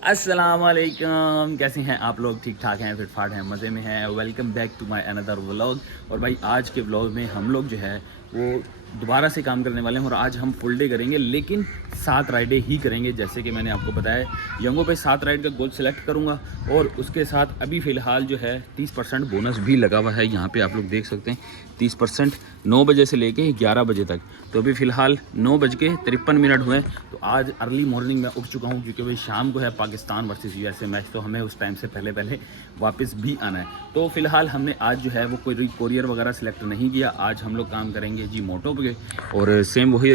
अस्सलाम वालेकुम, कैसे हैं आप लोग? ठीक ठाक हैं, फिट फाट हैं, मज़े में हैं। Welcome back to my another vlog. और भाई आज के व्लॉग में हम लोग जो है वो दोबारा से काम करने वाले हैं और आज हम फुल डे करेंगे, लेकिन 7 राइडें ही करेंगे। जैसे कि मैंने आपको बताया, यंगो पे 7 राइड का गोल सेलेक्ट करूंगा और उसके साथ अभी फ़िलहाल जो है 30% बोनस भी लगा हुआ है। यहाँ पे आप लोग देख सकते हैं 30% 9 बजे से लेके 11 बजे तक। तो अभी फ़िलहाल 9:53 हुए। तो आज अर्ली मॉर्निंग में उठ चुका हूँ क्योंकि भाई शाम को है पाकिस्तान वर्सेस यूएसए मैच, तो हमें उस टाइम से पहले वापस भी आना है। तो फ़िलहाल हमने आज जो है वो कोई कोरियर वगैरह सेलेक्ट नहीं किया। आज हम लोग काम करेंगे जी मोटो पे, और सेम वही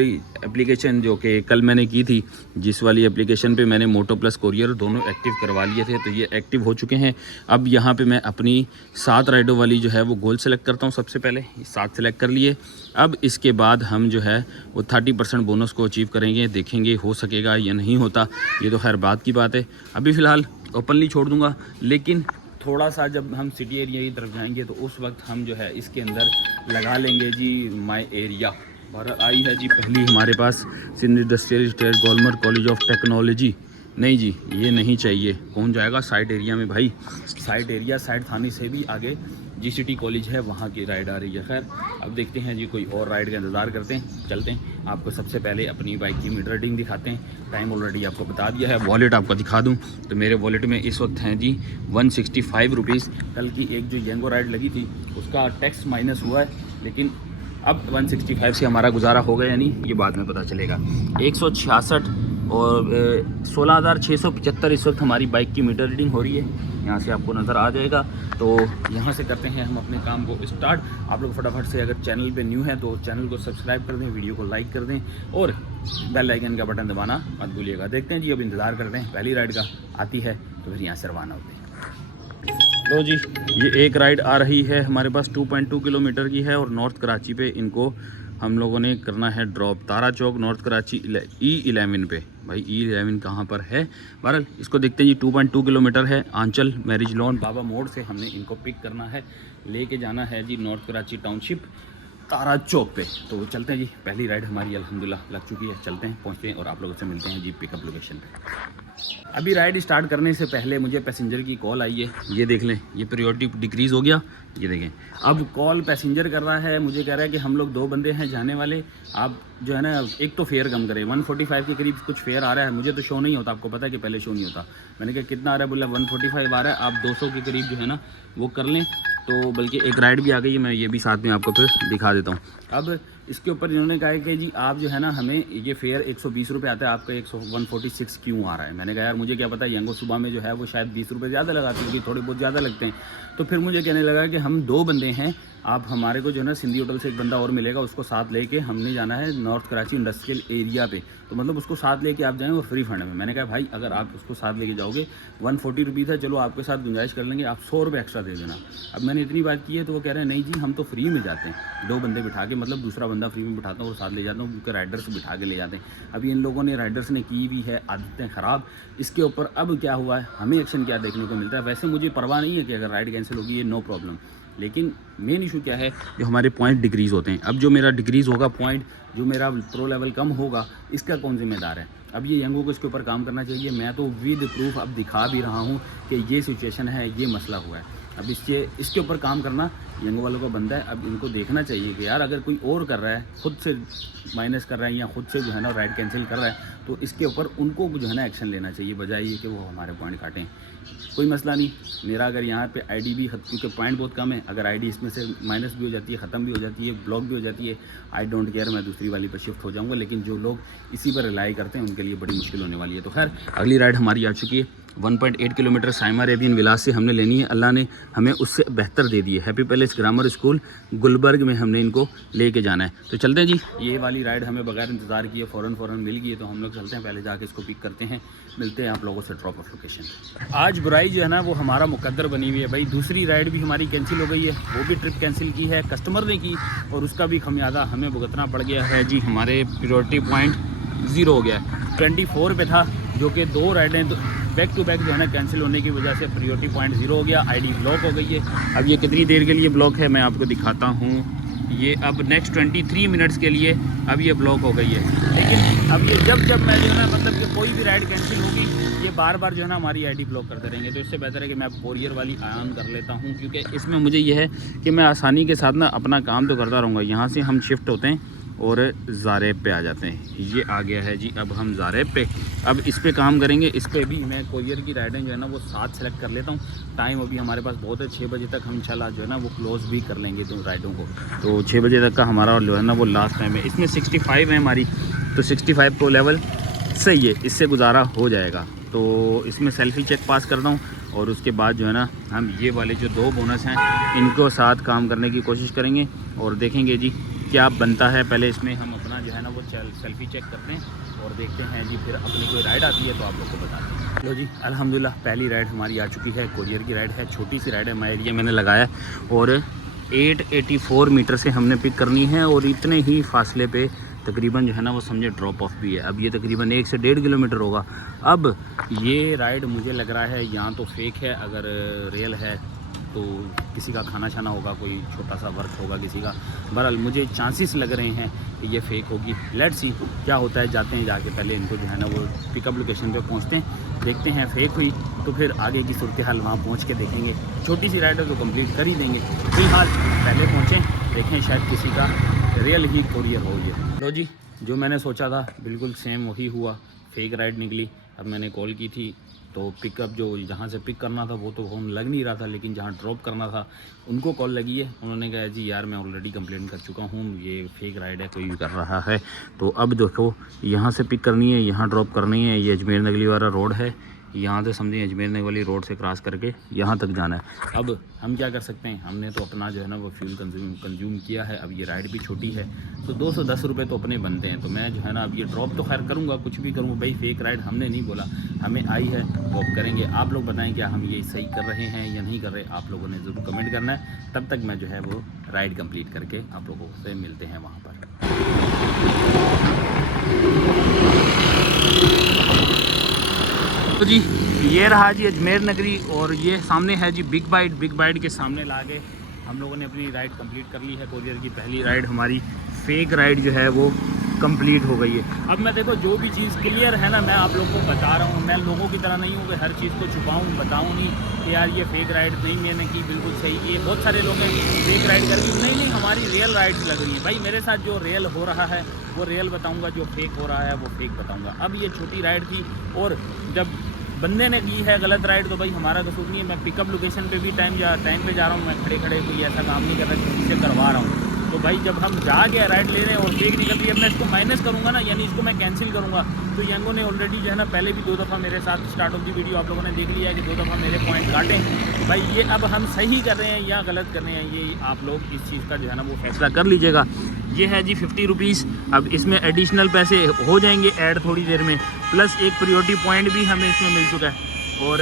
एप्लीकेशन जो कि कल मैंने की थी, जिस वाली एप्लीकेशन पे मैंने मोटो प्लस कोरियर दोनों एक्टिव करवा लिए थे, तो ये एक्टिव हो चुके हैं। अब यहाँ पे मैं अपनी 7 राइडों वाली जो है वो गोल सेलेक्ट करता हूँ। सबसे पहले 7 सेलेक्ट कर लिए। अब इसके बाद हम जो है वो 30% बोनस को अचीव करेंगे। देखेंगे हो सकेगा या नहीं होता, ये तो खैर बात की बात है। अभी फ़िलहाल ओपनली छोड़ दूँगा, लेकिन थोड़ा सा जब हम सिटी एरिया की तरफ जाएंगे तो उस वक्त हम जो है इसके अंदर लगा लेंगे जी माई एरिया। और आई है जी पहली हमारे पास Sindh industrial state government college of technology. नहीं जी, ये नहीं चाहिए। कौन जाएगा साइड एरिया में भाई? साइड एरिया साइड थाने से भी आगे जीसीटी कॉलेज है, वहाँ की राइड आ रही है। खैर अब देखते हैं जी, कोई और राइड का इंतज़ार करते हैं, चलते हैं। आपको सबसे पहले अपनी बाइक की मीटर रीडिंग दिखाते हैं। टाइम ऑलरेडी आपको बता दिया है। वॉलेट आपको दिखा दूं तो मेरे वॉलेट में इस वक्त हैं जी 165 रुपीज़। कल की एक जो यंगो राइड लगी थी उसका टैक्स माइनस हुआ है, लेकिन अब 165 से हमारा गुजारा होगा या नहीं ये बाद में पता चलेगा। 166 और 16,675 इस वक्त हमारी बाइक की मीटर रीडिंग हो रही है। यहाँ से आपको नज़र आ जाएगा। तो यहाँ से करते हैं हम अपने काम को स्टार्ट। आप लोग फटाफट से अगर चैनल पे न्यू है तो चैनल को सब्सक्राइब कर दें, वीडियो को लाइक कर दें और बेल आइकन का बटन दबाना मत भूलिएगा। देखते हैं जी, अब इंतज़ार करते हैं पहली राइड का आती है तो फिर यहाँ से रवाना होते हैं। लो जी, ये एक राइड आ रही है हमारे पास 2.2 किलोमीटर की है और नॉर्थ कराची पे इनको हम लोगों ने करना है ड्रॉप। तारा चौक नॉर्थ कराची E11 पे। भाई E11 कहाँ पर है? बहरहाल इसको देखते हैं जी। 2.2 किलोमीटर है। आंचल मैरिज लॉन बाबा मोड़ से हमने इनको पिक करना है, लेके जाना है जी नॉर्थ कराची टाउनशिप तारा चौक पे। तो चलते हैं जी, पहली राइड हमारी अल्हम्दुलिल्लाह लग चुकी है। चलते हैं, पहुँचते हैं और आप लोगों से मिलते हैं जी पिकअप लोकेशन पे। अभी राइड स्टार्ट करने से पहले मुझे पैसेंजर की कॉल आई है। ये देख लें, ये प्रायोरिटी डिक्रीज़ हो गया। ये देखें, अब कॉल पैसेंजर कर रहा है, मुझे कह रहा है कि हम लोग 2 बंदे हैं जाने वाले, आप जो है ना एक तो फेयर कम करें। 145 के करीब कुछ फेयर आ रहा है। मुझे तो शो नहीं होता, आपको पता है कि पहले शो नहीं होता। मैंने कहा कितना आ रहा है? बोला 145 आ रहा है, आप 200 के करीब जो है ना वो कर लें। तो बल्कि एक राइड भी आ गई है, मैं ये भी साथ में आपको फिर दिखा देता हूँ। अब इसके ऊपर इन्होंने कहा है कि जी आप जो है ना हमें ये फेयर 120 रुपये आता है, आपका 146 क्यों आ रहा है? मैंने कहा यार मुझे क्या पता, यंगो सुबह में जो है वो शायद 20 रुपये ज़्यादा लगाती होगी, थोड़े बहुत ज़्यादा लगते हैं। तो फिर मुझे कहने लगा कि हम 2 बंदे हैं, आप हमारे को जो है ना सिंधी होटल से एक बंदा और मिलेगा, उसको साथ लेके हमने जाना है नॉर्थ कराची इंडस्ट्रियल एरिया पे। तो मतलब उसको साथ लेके आप जाएँ और फ्री फंड में। मैंने कहा भाई अगर आप उसको साथ लेके जाओगे 140 रुपीज़ है, चलो आपके साथ गुंजाइश कर लेंगे, आप 100 रुपये एक्स्ट्रा दे देना। अब मैंने इतनी बात की है तो वो कह रहे हैं नहीं जी हम तो फ्री में जाते हैं, 2 बंदे बिठा के, मतलब दूसरा बंदा फ्री में बिठाता हूँ और साथ ले जाता हूँ, क्योंकि राइडर्स बिठा के ले जाते हैं। अभी इन लोगों ने राइडर्स ने की भी है आदतें ख़राब। इसके ऊपर अब क्या हुआ है, हमें एक्शन क्या देखने को मिलता है? वैसे मुझे परवाह नहीं है कि अगर राइड कैंसिल होगी, ये नो प्रॉब्लम, लेकिन मेन इशू क्या है, जो हमारे पॉइंट डिक्रीज़ होते हैं। अब जो मेरा डिक्रीज़ होगा पॉइंट, जो मेरा प्रो लेवल कम होगा, इसका कौन जिम्मेदार है? अब ये यंगों को इसके ऊपर काम करना चाहिए। मैं तो विद प्रूफ अब दिखा भी रहा हूँ कि ये सिचुएशन है, ये मसला हुआ है। अब इसके ऊपर काम करना यंगो वालों का बंदा है। अब इनको देखना चाहिए कि यार अगर कोई और कर रहा है, खुद से माइनस कर रहा है या खुद से जो है ना राइड कैंसिल कर रहा है, तो इसके ऊपर उनको जो है ना एक्शन लेना चाहिए, बजाय ये कि वो हमारे पॉइंट काटें। कोई मसला नहीं, मेरा अगर यहाँ पे आईडी भी, क्योंकि पॉइंट बहुत कम है, अगर आईडी इसमें से माइनस भी हो जाती है, ख़त्म भी हो जाती है, ब्लॉक भी हो जाती है, आई डोंट केयर, मैं दूसरी वाली पर शिफ्ट हो जाऊँगा। लेकिन जो लोग इसी पर रिलाई करते हैं उनके लिए बड़ी मुश्किल होने वाली है। तो खैर अगली राइड हमारी आ चुकी है। 1.8 किलोमीटर साइमा अरेबियन विलास से हमने लेनी है। अल्लाह ने हमें उससे बेहतर दे दी है। Happy palace grammar school Gulberg में हमने इनको लेके जाना है। तो चलते हैं जी, ये वाली राइड हमें बगैर इंतज़ार किए फ़ौरन मिल गई है, तो हम लोग चलते हैं, पहले जाके इसको पिक करते हैं। मिलते हैं आप लोगों से ड्रॉप ऑफ लोकेशन। आज बुराई जो है ना वो हमारा मुकद्दर बनी हुई है भाई। दूसरी राइड भी हमारी कैंसिल हो गई है, वो भी ट्रिप कैंसिल की है कस्टमर ने की, और उसका भी खमियाजा हमें भुगतना पड़ गया है जी। हमारे प्रायोरिटी पॉइंट 0 हो गया है। 24 पे था, जो कि 2 राइडें बैक टू बैक जो है ना कैंसिल होने की वजह से प्रायोरिटी पॉइंट 0 हो गया। आईडी ब्लॉक हो गई है। अब ये कितनी देर के लिए ब्लॉक है मैं आपको दिखाता हूँ। ये अब नेक्स्ट 23 मिनट्स के लिए अब ये ब्लॉक हो गई है। लेकिन अब ये जब मैं जो है ना मतलब कि कोई भी राइड कैंसिल होगी, ये बार बार जो है ना हमारी आईडी ब्लॉक करते रहेंगे, तो इससे बेहतर है कि मैं कोरियर वाली ऑन कर लेता हूँ, क्योंकि इसमें मुझे ये है कि मैं आसानी के साथ ना अपना काम तो करता रहूँगा। यहाँ से हम शिफ्ट होते हैं और ज़ारेब पे आ जाते हैं। ये आ गया है जी, अब हम ज़ारेब पे अब इस पे काम करेंगे। इस पे भी मैं कोरियर की राइडें जो है ना वो 7 सेलेक्ट कर लेता हूँ। टाइम अभी हमारे पास बहुत है, 6 बजे तक हम इंशाल्लाह जो है ना वो क्लोज़ भी कर लेंगे 2 राइडों को। तो 6 बजे तक का हमारा जो है ना वो लास्ट टाइम है। इसमें 65 है हमारी, तो 65 को लेवल सही है, इससे गुजारा हो जाएगा। तो इसमें सेल्फी चेक पास करता हूँ और उसके बाद जो है ना हम ये वाले जो 2 बोनस हैं इनको साथ काम करने की कोशिश करेंगे और देखेंगे जी क्या बनता है। पहले इसमें हम अपना जो है ना वो सेल्फी चेक करते हैं और देखते हैं जी, फिर अपनी कोई राइड आती है तो आप लोग को बताते हैं। लो जी, अल्हम्दुलिल्लाह पहली राइड हमारी आ चुकी है। कोरियर की राइड है, छोटी सी राइड है, मैं एरिया मैंने लगाया और 884 मीटर से हमने पिक करनी है और इतने ही फासले पे तकरीबन जो है ना वो समझे ड्रॉप ऑफ भी है। अब ये तकरीबन 1 से 1.5 किलोमीटर होगा। अब ये राइड मुझे लग रहा है यहाँ तो फेक है, अगर रियल है तो किसी का खाना छाना होगा, कोई छोटा सा वर्क होगा किसी का। बहरहाल मुझे चांसेस लग रहे हैं कि ये फेक होगी। लेट्स सी क्या होता है, जाते हैं जाके पहले इनको जो है ना वो पिकअप लोकेशन पे पहुंचते हैं, देखते हैं फेक हुई तो फिर आगे की सूरत हाल वहाँ पहुँच के देखेंगे। छोटी सी राइड है तो कंप्लीट कर ही देंगे। फिलहाल पहले पहुँचें, देखें शायद किसी का रियल ही कोरियर हो ये। लो जी, जो मैंने सोचा था बिल्कुल सेम वही हुआ, फेक राइड निकली। अब मैंने कॉल की थी तो पिकअप जो जहाँ से पिक करना था वो तो फोन लग नहीं रहा था, लेकिन जहाँ ड्रॉप करना था उनको कॉल लगी है। उन्होंने कहा जी यार मैं ऑलरेडी कंप्लेंट कर चुका हूँ, ये फेक राइड है, कोई भी कर रहा है। तो अब देखो यहाँ से पिक करनी है, यहाँ ड्रॉप करनी है। ये अजमेर नगरी वाला रोड है, यहाँ से समझिए अजमेर नगर वाली रोड से क्रॉस करके यहाँ तक जाना है। अब हम क्या कर सकते हैं, हमने तो अपना जो है ना वो फ्यूल कंज्यूम किया है। अब ये राइड भी छोटी है तो 210 रुपये तो अपने बनते हैं। तो मैं जो है ना अब ये ड्रॉप तो खैर करूँगा, कुछ भी करूँगा भाई, फेक राइड हमने नहीं बोला, हमें आई है ड्रॉप करेंगे। आप लोग बताएं क्या हम ये सही कर रहे हैं या नहीं कर रहे, आप लोगों ने ज़रूर कमेंट करना है। तब तक मैं जो है वो राइड कंप्लीट करके आप लोगों से मिलते हैं वहाँ पर। तो जी ये रहा जी अजमेर नगरी और ये सामने है जी बिग बाइट। बिग बाइट के सामने लाके हम लोगों ने अपनी राइड कंप्लीट कर ली है। कोरियर की पहली राइड हमारी फेक राइड जो है वो कंप्लीट हो गई है। अब मैं देखो जो भी चीज़ क्लियर है ना मैं आप लोगों को बता रहा हूँ। मैं लोगों की तरह नहीं हूँ कि हर चीज़ को छुपाऊँ बताऊँ नहीं कि यार ये फेक राइड नहीं मैंने की, बिल्कुल सही की है। बहुत सारे लोग हैं फेक राइड कर दी, नहीं हमारी रियल राइड्स लग रही है भाई। मेरे साथ जो रियल हो रहा है वो रियल बताऊँगा, जो फेक हो रहा है वो फेक बताऊँगा। अब ये छोटी राइड थी और जब बंदे ने की है गलत राइड तो भाई हमारा कसूर नहीं है। मैं पिकअप लोकेशन पे भी टाइम पे जा रहा हूँ, मैं खड़े खड़े कोई ऐसा काम नहीं कर रहा किसी से करवा रहा हूँ। तो भाई जब हम जा गए राइड ले रहे हैं और फेक निकल रही है, मैं इसको माइनस करूँगा ना, यानी इसको मैं कैंसिल करूँगा। तो यंगों ने ऑलरेडी जो है ना पहले भी 2 दफ़ा मेरे साथ स्टार्ट ऑफ दी वीडियो आप लोगों ने देख लिया है कि 2 दफ़ा मेरे पॉइंट काटे। तो भाई ये अब हम सही कर रहे हैं या गलत कर रहे हैं, ये आप लोग इस चीज़ का जो है ना वो फैसला कर लीजिएगा। ये है जी 50 रुपीज़। अब इसमें एडिशनल पैसे हो जाएंगे ऐड थोड़ी देर में, प्लस एक प्रायोरिटी पॉइंट भी हमें इसमें मिल चुका है और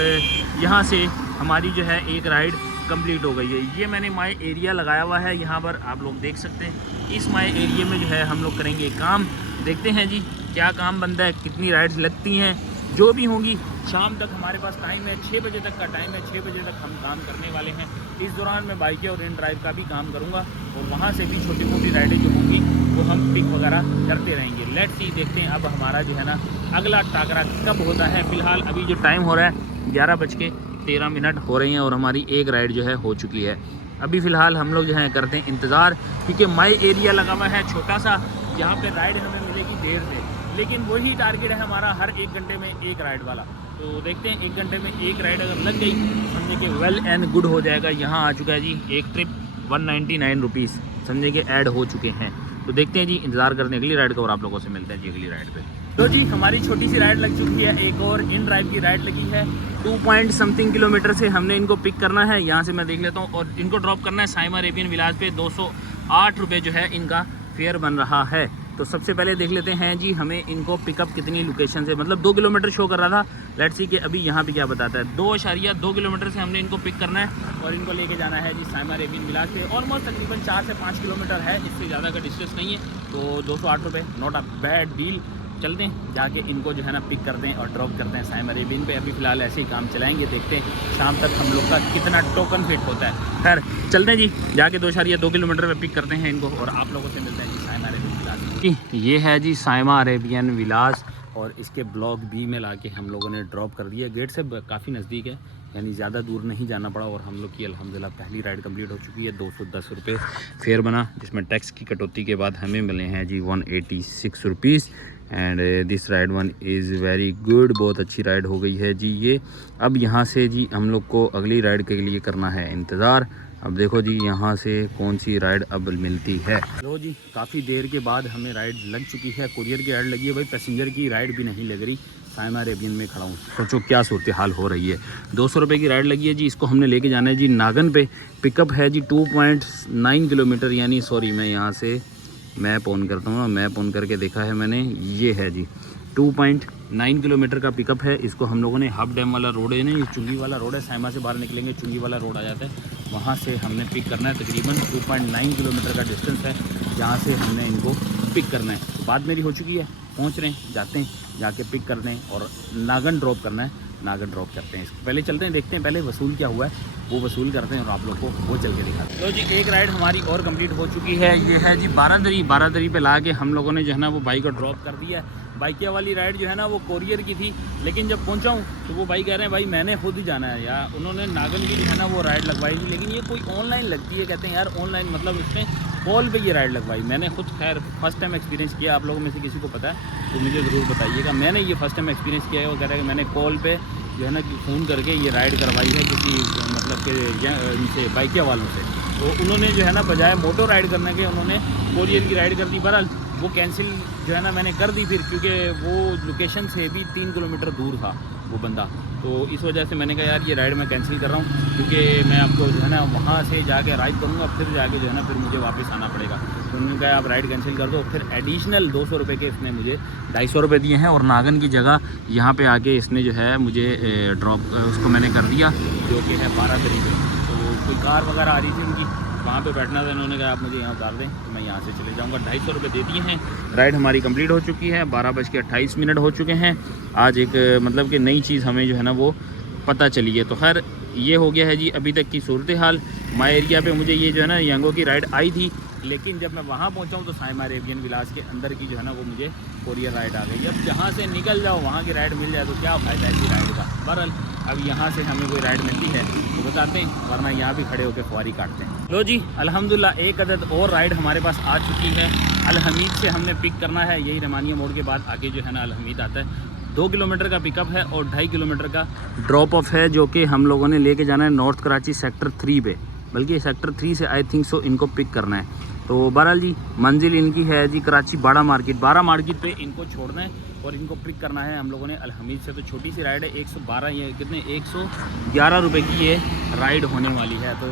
यहाँ से हमारी जो है एक राइड कंप्लीट हो गई है। ये मैंने माई एरिया लगाया हुआ है, यहाँ पर आप लोग देख सकते हैं। इस माई एरिया में जो है हम लोग करेंगे काम, देखते हैं जी क्या काम बनता है, कितनी राइड्स लगती हैं, जो भी होंगी। शाम तक हमारे पास टाइम है, 6 बजे तक का टाइम है, 6 बजे तक हम काम करने वाले हैं। इस दौरान मैं बाइक और इन ड्राइव का भी काम करूँगा और वहाँ से भी छोटी मोटी राइडें जो होंगी वो हम पिक वगैरह करते रहेंगे। लेट्स सी देखते हैं अब हमारा जो है ना अगला टाकरा कब होता है। फ़िलहाल अभी जो टाइम हो रहा है 11:13 हो रही हैं और हमारी एक राइड जो है हो चुकी है। अभी फ़िलहाल हम लोग जो है करते हैं इंतज़ार, क्योंकि माई एरिया लगा हुआ है छोटा सा, जहाँ पे राइड हमें मिलेगी देर से, लेकिन वही टारगेट है हमारा हर 1 घंटे में एक राइड वाला। तो देखते हैं 1 घंटे में एक राइड अगर लग गई समझे कि वेल एंड गुड हो जाएगा। यहाँ आ चुका है जी एक ट्रिप 199 रुपीज़ समझे कि ऐड हो चुके हैं। तो देखते हैं जी, इंतज़ार करने अगली राइड का और आप लोगों से मिलते हैं जी अगली राइड पे। तो जी हमारी छोटी सी राइड लग चुकी है, एक और इन ड्राइव की राइड लगी है। 2 पॉइंट समथिंग किलोमीटर से हमने इनको पिक करना है। यहाँ से मैं देख लेता हूँ और इनको ड्रॉप करना है साइमा अरेबियन विलाज पे। 208 रुपये जो है इनका फेयर बन रहा है। तो सबसे पहले देख लेते हैं जी हमें इनको पिकअप कितनी लोकेशन से, मतलब 2 किलोमीटर शो कर रहा था। लेट्स सी कि अभी यहाँ पे क्या बताता है। 2.2 किलोमीटर से हमने इनको पिक करना है और इनको लेके जाना है जी साइमा अरेबियन विलाज पे। ऑलमोस्ट तकरीबन 4 से 5 किलोमीटर है, इससे ज़्यादा का डिस्टेंस नहीं है। तो 208 रुपये नॉट अ बैड डील। चलते हैं जाके इनको जो है ना पिक करते हैं और ड्रॉप करते हैं साइमा अरेबियन पे। अभी फ़िलहाल ऐसे ही काम चलाएंगे, देखते हैं शाम तक हम लोग का कितना टोकन फिट होता है। खैर चलते हैं जी, जाके 2.2 किलोमीटर पे पिक करते हैं इनको और आप लोगों से मिलते हैं जी साइमा अरेबियन विलाज। ये है जी साइमा अरेबियन विलाज और इसके ब्लॉक बी में लाके हम लोगों ने ड्रॉप कर दिया। गेट से काफ़ी नज़दीक है, यानी ज़्यादा दूर नहीं जाना पड़ा। और हम लोग की अल्हम्दुलिल्लाह पहली राइड कंप्लीट हो चुकी है। 210 रुपये फेयर बना, जिसमें टैक्स की कटौती के बाद हमें मिले हैं जी 186 rupees. And this ride one is very good, बहुत अच्छी राइड हो गई है जी ये। अब यहाँ से जी हम लोग को अगली राइड के लिए करना है इंतज़ार। अब देखो जी यहाँ से कौन सी राइड अब मिलती है। लो जी, काफ़ी देर के बाद हमें राइड लग चुकी है। कुरियर की राइड लगी है भाई, पैसेंजर की राइड भी नहीं लग रही। साइमा अरेबियन में खड़ा हूँ, सोचो क्या सूरत हाल हो रही है। 200 रुपये की राइड लगी है जी। इसको हमने लेके जाना है जी नागन पे। पिकअप है जी 2.9 किलोमीटर, यानी सॉरी मैं यहाँ से मैप ऑन करता हूँ। मैप ऑन करके देखा है मैंने, ये है जी 2.9 किलोमीटर का पिकअप है। इसको हम लोगों ने हब डैम वाला रोड है ना, ये चुंगी वाला रोड है, साइमा से बाहर निकलेंगे चुंगी वाला रोड आ जाता है, वहाँ से हमने पिक करना है। तकरीबन 2.9 किलोमीटर का डिस्टेंस है जहाँ से हमने इनको पिक करना है। तो बात मेरी हो चुकी है, पहुँच रहे हैं, जाते हैं, जाके पिक करते हैं और नागन ड्रॉप करना है। नागन ड्रॉप करते हैं। इसके पहले चलते हैं, देखते हैं पहले वसूल क्या हुआ है, वो वसूल करते हैं और आप लोग को वो चल के दिखाते हैं। तो जी एक राइड हमारी और कंप्लीट हो चुकी है। ये है जी बारादरी पे ला के हम लोगों ने जो है ना वो बाइक को ड्रॉप कर दिया है। बाइकिया वाली राइड जो है ना वो कोरियर की थी, लेकिन जब पहुंचा हूँ तो वो भाई कह रहे हैं भाई मैंने खुद ही जाना है यार। उन्होंने नागन की जो है ना वो राइड लगवाई थी, लेकिन ये कोई ऑनलाइन लगती है। कहते हैं यार ऑनलाइन मतलब इसमें कॉल पे ये राइड लगवाई। मैंने खुद खैर फर्स्ट टाइम एक्सपीरियंस किया। आप लोगों में से किसी को पता है तो मुझे ज़रूर बताइएगा। मैंने ये फर्स्ट टाइम एक्सपीरियंस किया है। वो कह रहा है कि मैंने कॉल पे जो है ना फ़ोन करके ये राइड करवाई है किसी मतलब के इनसे बाइकिया वालों से। तो उन्होंने जो है ना बजाय मोटो राइड करने के उन्होंने कोरियर की राइड कर दी। बहरहाल वो कैंसिल जो है ना मैंने कर दी फिर, क्योंकि वो लोकेशन से भी 3 किलोमीटर दूर था वो बंदा। तो इस वजह से मैंने कहा यार ये राइड मैं कैंसिल कर रहा हूँ, क्योंकि मैं आपको जो है ना वहाँ से जाके राइड करूँगा, फिर जाके जो है ना फिर मुझे वापस आना पड़ेगा। तो उन्होंने कहा आप राइड कैंसिल कर दो। फिर एडिशनल 200 रुपये के इसने मुझे 250 रुपये दिए हैं। और नागन की जगह यहाँ पे आके इसने जो है मुझे ड्रॉप उसको मैंने कर दिया, जो कि है 12 तरीके। तो कोई कार वगैरह आ रही थी उनकी, वहाँ पे बैठना था। इन्होंने कहा आप मुझे यहाँ उतार दें तो मैं यहाँ से चले जाऊँगा। 250 रुपये दे दिए हैं। राइड हमारी कंप्लीट हो चुकी है। 12:28 हो चुके हैं। आज एक मतलब कि नई चीज़ हमें जो है ना वो पता चली है। तो खैर ये हो गया है जी अभी तक की सूरत हाल। माई एरिया पे मुझे ये जो है ना यंगो की राइड आई थी, लेकिन जब मैं वहाँ पहुँचा हूँ तो साइमा अरेबियन विलास के अंदर की जो है ना वो मुझे कोरियर राइड आ गई। अब जहाँ से निकल जाओ वहाँ की राइड मिल जाए तो क्या फ़ायदा है ऐसी राइड का। बहरहाल अब यहाँ से हमें कोई राइड मिलती है तो बताते हैं, वरना यहाँ भी खड़े होकर ख्वारी काटते हैं। लो जी अल्हम्दुलिल्लाह एक अदद और राइड हमारे पास आ चुकी है। अलहमीद से हमने पिक करना है। यही रमानिया मोड़ के बाद आगे जो है ना अलहमीद आता है। 2 किलोमीटर का पिकअप है और 2.5 किलोमीटर का ड्रॉप ऑफ है, जो कि हम लोगों ने लेके जाना है नॉर्थ कराची सेक्टर 3 पे। बल्कि सेक्टर 3 से आई थिंक सो इनको पिक करना है। तो बहरहाल जी मंजिल इनकी है जी कराची बाड़ा मार्केट पे इनको छोड़ना है और इनको पिक करना है हम लोगों ने अलहमीद से। तो छोटी सी राइड है, 112 ये कितने 111 रुपये की ये राइड होने वाली है। तो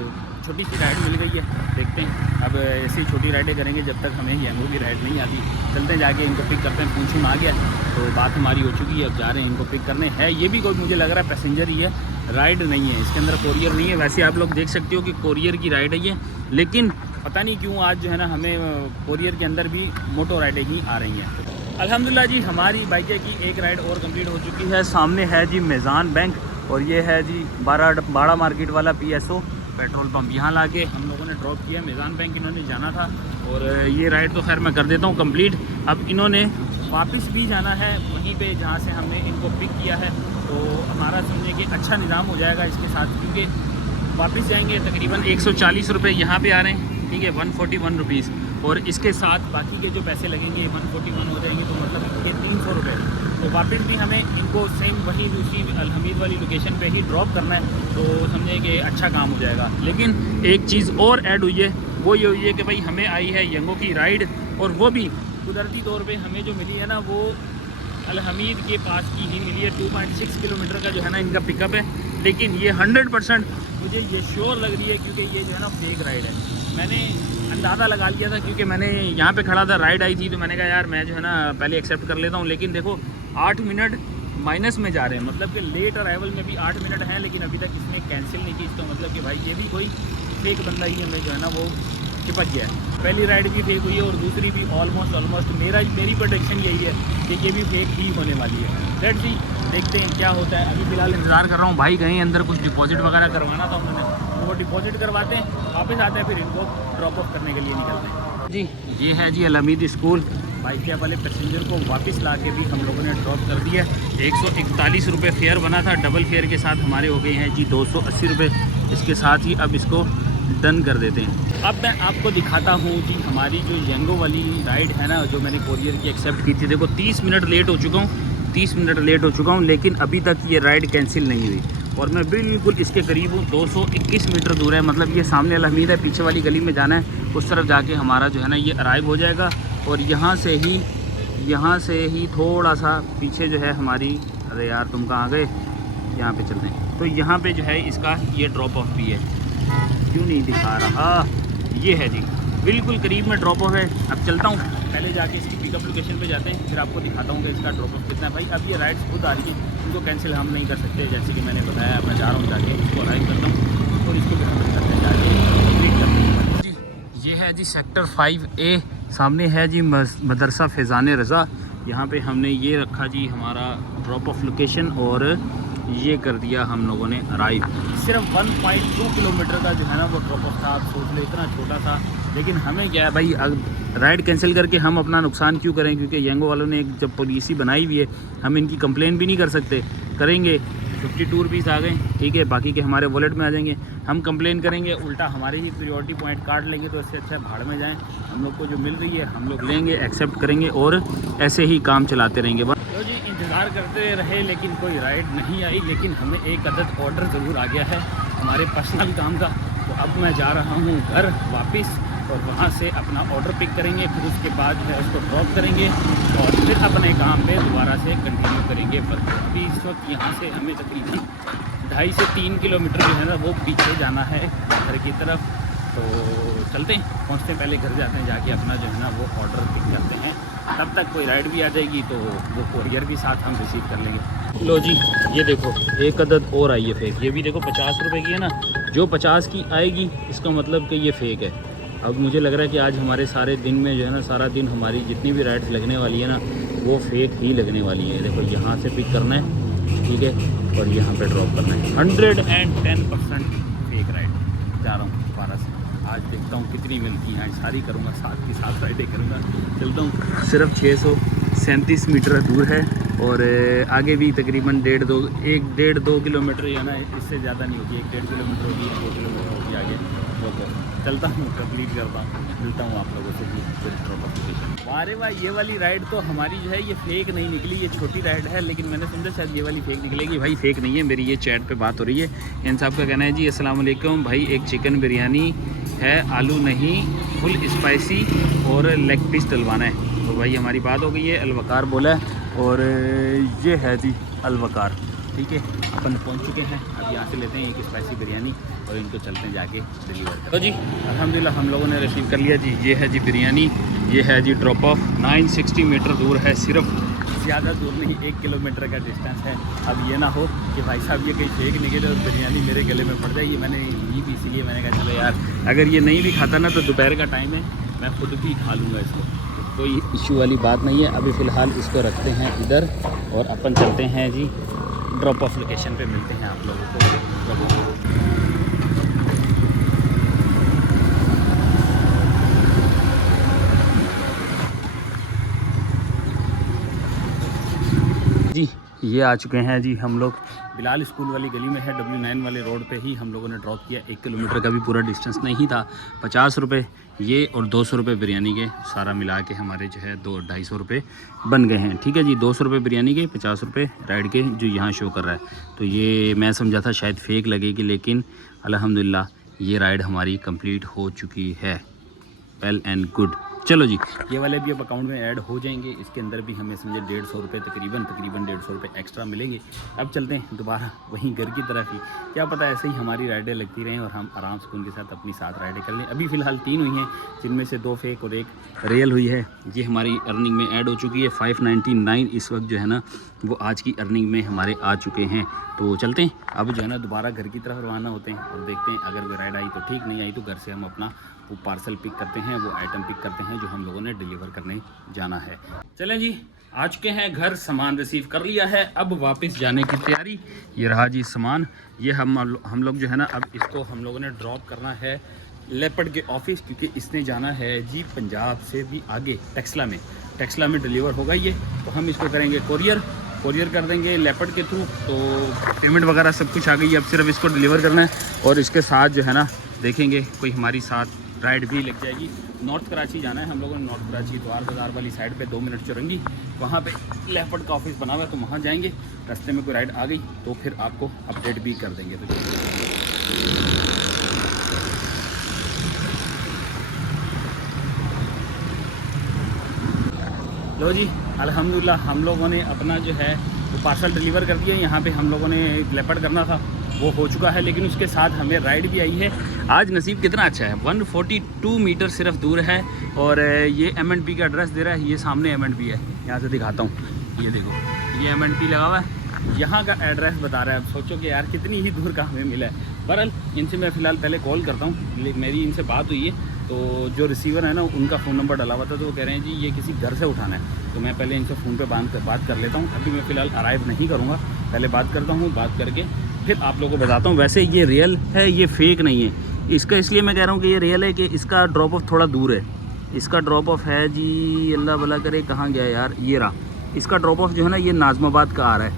छोटी सी राइड मिल गई है। देखते हैं अब ऐसी छोटी राइडें करेंगे जब तक हमें यंगो की राइड नहीं आती। चलते हैं जाके इनको पिक करते हैं। पूछी में आ गया तो बात हमारी हो चुकी है। अब जा रहे हैं इनको पिक करने। है ये भी कोई मुझे लग रहा है पैसेंजर ही है, राइड नहीं है, इसके अंदर कोरियर नहीं है। वैसे आप लोग देख सकते हो कि कोरियर की राइड है ये, लेकिन पता नहीं क्यों आज जो है ना हमें कोरियर के अंदर भी मोटो राइडें ही आ रही हैं। अल्हम्दुलिल्लाह जी हमारी बाइकें की एक राइड और कंप्लीट हो चुकी है। सामने है जी मेज़ान बैंक और ये है जी बाड़ा मार्केट वाला PSO पेट्रोल पंप। यहाँ लाके हम लोगों ने ड्रॉप किया। मेज़ान बैंक इन्होंने जाना था और ये राइड तो खैर मैं कर देता हूँ कंप्लीट। अब इन्होंने वापस भी जाना है वहीं पे जहाँ से हमने इनको पिक किया है। तो हमारा समझे कि अच्छा निज़ाम हो जाएगा इसके साथ, क्योंकि वापस जाएंगे तकरीबन 140 रुपये यहाँ पे आ रहे हैं, ठीक है 141 रुपीज़, और इसके साथ बाकी के जो पैसे लगेंगे 141 हो जाएंगे, तो मतलब ये 300 रुपये। तो वापस भी हमें इनको सेम वही दूसरी अलहमीद वाली लोकेशन पे ही ड्रॉप करना है। तो समझे कि अच्छा काम हो जाएगा। लेकिन एक चीज़ और ऐड हुई है, वो ये हुई है कि भाई हमें आई है यंगो की राइड, और वो भी कुदरती तौर पे हमें जो मिली है ना वो अलहमीद के पास की ही मिली है। 2.6 किलोमीटर का जो है ना इनका पिकअप है, लेकिन ये 100% मुझे ये श्योर लग रही है, क्योंकि ये जो है ना फेक राइड है। मैंने अंदाज़ा लगा लिया था, क्योंकि मैंने यहाँ पे खड़ा था, राइड आई थी, तो मैंने कहा यार मैं जो है ना पहले एक्सेप्ट कर लेता हूँ। लेकिन देखो 8 मिनट माइनस में जा रहे हैं, मतलब कि लेट अराइवल में भी 8 मिनट हैं, लेकिन अभी तक इसने कैंसिल नहीं की। तो मतलब कि भाई ये भी कोई फेक बंदा ही हमें जो है ना वो चिपक गया है। पहली राइड भी फेक हुई है और दूसरी भी ऑलमोस्ट मेरी प्रोडिक्शन यही है कि ये भी फेक ही होने वाली है। लेट्स सी, देखते हैं क्या होता है। अभी फ़िलहाल इंतज़ार कर रहा हूँ। भाई कहीं अंदर कुछ डिपॉजिट वगैरह करवाना था उन्होंने, तो वो डिपॉजिट करवाते हैं, वापस आते हैं, फिर इनको ड्रॉप ऑफ करने के लिए निकलते हैं। जी ये है जी अल-हमीद स्कूल। बाइक कैब वाले पैसेंजर को वापस ला के भी हम लोगों ने ड्रॉप कर दिया। 141 रुपये फेयर बना था, डबल फेयर के साथ हमारे हो गए हैं जी 280 रुपये। इसके साथ ही अब इसको डन कर देते हैं। अब मैं आपको दिखाता हूँ जी हमारी जो यंगो वाली राइड है ना, जो मैंने कोरियर की एक्सेप्ट की थी। देखो 30 मिनट लेट हो चुका हूँ, 30 मिनट लेट हो चुका हूँ, लेकिन अभी तक ये राइड कैंसिल नहीं हुई और मैं बिल्कुल इसके करीब हूँ। 221 मीटर दूर है, मतलब ये सामने अल-हमीद है, पीछे वाली गली में जाना है, उस तरफ जाके हमारा जो है ना ये अराइव हो जाएगा। और यहाँ से ही थोड़ा सा पीछे जो है हमारी, अरे यार तुम कहाँ गए, यहाँ पे चलते हैं। तो यहाँ पे जो है इसका ये ड्रॉप ऑफ भी है, क्यों नहीं दिखा रहा, ये है जी बिल्कुल करीब में ड्रॉप ऑफ है। अब चलता हूँ, पहले जाके इसकी पिकअप लोकेशन पे जाते हैं, फिर आपको दिखाता हूँ कि इसका ड्रॉप ऑफ कितना है। भाई अब ये राइड्स खुद आ रही है, उनको कैंसिल हम नहीं कर सकते। जैसे कि मैंने बताया, मैं जा रहा हूँ, जाके इसको अराइव करता हूँ और इसको फिर करते हैं जाके कंप्लीट करते हैं जी। ये है जी सेक्टर 5A, सामने है जी मदरसा फैज़ान रज़ा। यहाँ पे हमने ये रखा जी हमारा ड्रॉप ऑफ लोकेशन और ये कर दिया हम लोगों ने अराइव। सिर्फ 1.2 किलोमीटर का जो है ना वो ड्रॉप ऑफ था। आप सोच लो इतना छोटा था, लेकिन हमें क्या है भाई, राइड कैंसिल करके हम अपना नुकसान क्यों करें, क्योंकि यंगो वालों ने एक जब पॉलिसी बनाई हुई है, हम इनकी कंप्लेन भी नहीं कर सकते। करेंगे 52 रुपीज़ आ गए, ठीक है, बाकी के हमारे वॉलेट में आ जाएंगे। हम कंप्लेन करेंगे, उल्टा हमारे ही प्रायोरिटी पॉइंट काट लेंगे, तो इससे अच्छा भाड़ में जाएं। हम लोग को जो मिल रही है हम लोग लेंगे, एक्सेप्ट करेंगे और ऐसे ही काम चलाते रहेंगे। तो जी इंतज़ार करते रहे लेकिन कोई राइड नहीं आई, लेकिन हमें एक अदद ऑर्डर ज़रूर आ गया है हमारे पर्सनल काम का। तो अब मैं जा रहा हूँ घर वापस और वहाँ से अपना ऑर्डर पिक करेंगे, फिर उसके बाद जो है उसको ड्रॉप करेंगे और फिर अपने काम पे दोबारा से कंटिन्यू करेंगे। पर अभी इस वक्त यहाँ से हमें तकरीबन 2.5 से 3 किलोमीटर जो है ना वो पीछे जाना है घर की तरफ। तो चलते हैं, पहुँचते हैं, पहले घर जाते हैं, जाके अपना जो है ना वो ऑर्डर पिक करते हैं। तब तक कोई राइड भी आ जाएगी तो वो कोरियर भी साथ हम रिसीव कर लेंगे। लो जी ये देखो एक अदद और आई है फेक, ये भी देखो 50 रुपये की है ना। जो 50 की आएगी इसका मतलब कि ये फेक है। अब मुझे लग रहा है कि आज हमारे सारे दिन में जो है ना, सारा दिन हमारी जितनी भी राइड्स लगने वाली है ना वो फेक ही लगने वाली है। देखो यहाँ से पिक करना है, ठीक है, और यहाँ पे ड्रॉप करना है। 110% फेक राइड। जा रहा हूँ दोबारा से, आज देखता हूँ कितनी मिलती हैं, सारी करूँगा, साथ की साथ राइडें करूँगा। चलता हूँ, सिर्फ 637 मीटर दूर है और आगे भी तकरीबन 1.5-2 किलोमीटर है ना, इससे ज़्यादा नहीं होगी, 1-1.5 किलोमीटर होगी, 2 किलोमीटर होगी आगे। तो चलता हूँ, कंप्लीट करता हूँ, मिलता हूँ आप लोगों से भी फिर ड्रॉप ऑफ लोकेशन। वारे वाह, ये वाली राइड तो हमारी जो है ये फेक नहीं निकली, ये छोटी राइड है, लेकिन मैंने समझा शायद ये वाली फेक निकलेगी। भाई फेक नहीं है, मेरी ये चैट पे बात हो रही है। इन साहब का कहना है जी अस्सलाम वालेकुम भाई, एक चिकन बिरयानी है, आलू नहीं, फुल स्पाइसी और लेग पीस डलवाना है। तो भाई हमारी बात हो गई है, अलवकार बोला है और ये है जी अलवकार, ठीक है। अपन पहुंच चुके हैं, अब यहाँ से लेते हैं एक स्पाइसी बिरयानी और इनको चलते हैं जाके डिलीवर कर। तो जी अल्हम्दुलिल्लाह हम लोगों ने रिसीव कर लिया जी। ये है जी बिरयानी, ये है जी ड्रॉप ऑफ। 960 मीटर दूर है, सिर्फ, ज़्यादा दूर नहीं, 1 किलोमीटर का डिस्टेंस है। अब ये ना हो कि भाई साहब ये कहीं फेक निकले और बिरयानी मेरे गले में पड़ जाएगी। मैंने ली भी इसीलिए, मैंने कहा चलो यार अगर ये नहीं भी खाता ना तो दोपहर का टाइम है, मैं खुद भी खा लूँगा इसको, कोई इशू वाली बात नहीं है। अभी फ़िलहाल इसको रखते हैं इधर और अपन चलते हैं जी ड्रॉप ऑफ लोकेशन पे, मिलते हैं आप लोगों को। जी ये आ चुके हैं जी हम लोग, बिलाल स्कूल वाली गली में है, W9 वाले रोड पे ही हम लोगों ने ड्रॉप किया। 1 किलोमीटर का भी पूरा डिस्टेंस नहीं था। 50 रुपये ये और 200 रुपये बिरयानी के, सारा मिला के हमारे जो है 200-250 रुपये बन गए हैं, ठीक है जी। 200 रुपये बिरयानी के, 50 रुपये राइड के, जो यहाँ शो कर रहा है। तो ये मैं समझा था शायद फेक लगेगी, लेकिन अल्हम्दुलिल्लाह ये राइड हमारी कंप्लीट हो चुकी है। Well and good. चलो जी ये वाले भी अब अकाउंट में ऐड हो जाएंगे। इसके अंदर भी हमें समझे 150 रुपये तकरीबन 150 रुपये एक्स्ट्रा मिलेंगे। अब चलते हैं दोबारा वहीं घर की तरफ ही, क्या पता ऐसे ही हमारी राइडें लगती रहें और हम आराम से उनके साथ अपनी 7 राइडें कर लें। अभी फ़िलहाल 3 हुई हैं, जिनमें से 2 फेक और 1 रियल हुई है। ये हमारी अर्निंग में ऐड हो चुकी है। 599 इस वक्त जो है ना वो आज की अर्निंग में हमारे आ चुके हैं। तो चलते हैं अब जो है ना दोबारा घर की तरफ रवाना होते हैं और देखते हैं अगर वो राइड आई तो ठीक, नहीं आई तो घर से हम अपना वो पार्सल पिक करते हैं, वो आइटम पिक करते हैं जो हम लोगों ने डिलीवर करने जाना है। चलें जी आ चुके हैं घर, सामान रिसीव कर लिया है, अब वापस जाने की तैयारी। ये रहा जी सामान, ये हम लोग जो है ना अब इसको हम लोगों ने ड्रॉप करना है लेपर्ड के ऑफिस, क्योंकि इसने जाना है जी पंजाब से भी आगे टेक्सला में डिलीवर होगा ये। तो हम इसको करेंगे कोरियर कर देंगे लेपर्ड के थ्रू। तो पेमेंट वगैरह सब कुछ आ गई, अब सिर्फ इसको डिलीवर करना है। और इसके साथ जो है ना देखेंगे कोई हमारी साथ राइड भी लग जाएगी। नॉर्थ कराची जाना है हम लोगों ने, नॉर्थ कराची द्वार बाज़ार वाली साइड पे 2 मिनट चुरंगी, वहाँ पे लेपर्ड का ऑफिस बना हुआ है, तो वहाँ जाएंगे। रास्ते में कोई राइड आ गई तो फिर आपको अपडेट भी कर देंगे। तो लो जी, अल्हम्दुलिल्लाह हम लोगों ने अपना जो है वो पार्सल डिलीवर कर दिया। यहाँ पे हम लोगों ने लेपर्ड करना था, वो हो चुका है, लेकिन उसके साथ हमें राइड भी आई है। आज नसीब कितना अच्छा है, 142 मीटर सिर्फ दूर है। और ये M&P का एड्रेस दे रहा है, ये सामने M&P है, यहाँ से दिखाता हूँ, ये देखो ये M&P लगा हुआ है, यहाँ का एड्रेस बता रहा है। अब सोचो कि यार कितनी ही दूर का हमें मिला है। बहरहाल इनसे मैं फ़िलहाल पहले कॉल करता हूँ, मेरी इनसे बात हुई है। तो जो रिसीवर है ना, उनका फ़ोन नंबर डाला हुआ था, तो वो कह रहे हैं जी ये किसी घर से उठाना है। तो मैं पहले इनसे फ़ोन पे बात कर लेता हूँ। अभी मैं फ़िलहाल अराइव नहीं करूँगा, पहले बात करता हूँ, बात करके फिर आप लोगों को बताता हूँ। वैसे ये रियल है, ये फेक नहीं है। इसका इसलिए मैं कह रहा हूँ कि ये रियल है कि इसका ड्रॉप ऑफ थोड़ा दूर है। इसका ड्रॉप ऑफ है जी, अल्लाह भला करे, कहाँ गया यार, ये रहा। इसका ड्रॉप ऑफ जो है ना, ये नाज़माबाद का आ रहा है,